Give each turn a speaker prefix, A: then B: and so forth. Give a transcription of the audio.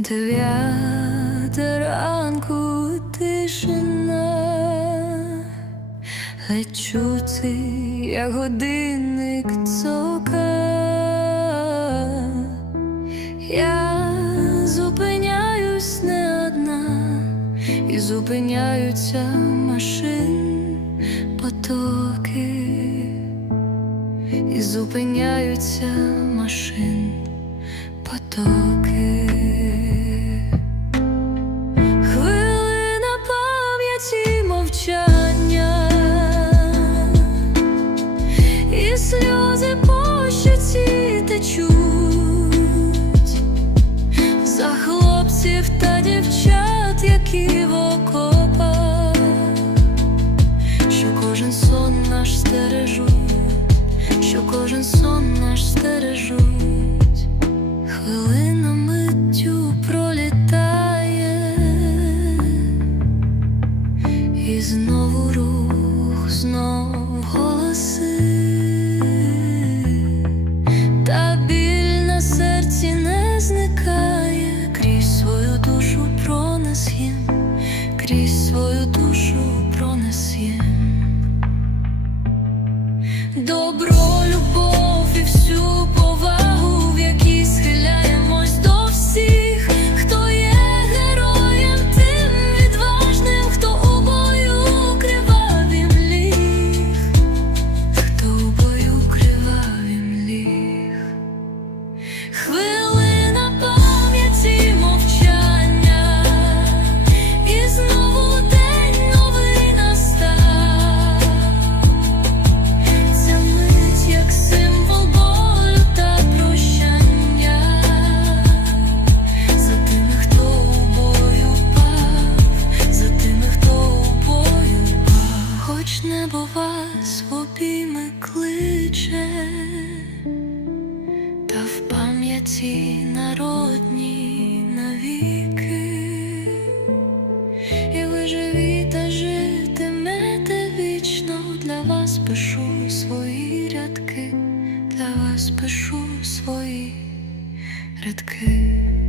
A: Дев'ята ранку тишина, ледь чути, як годинник цока. Я зупиняюсь не одна, і зупиняються машин потоки, і зупиняються і знову рух, знов голоси, та біль на серці не зникає, крізь свою душу пронес крізь свою душу пронес. Хвилина пам'яті народні навіки. І ви живі та житимете вічно. Для вас пишу свої рядки, для вас пишу свої рядки.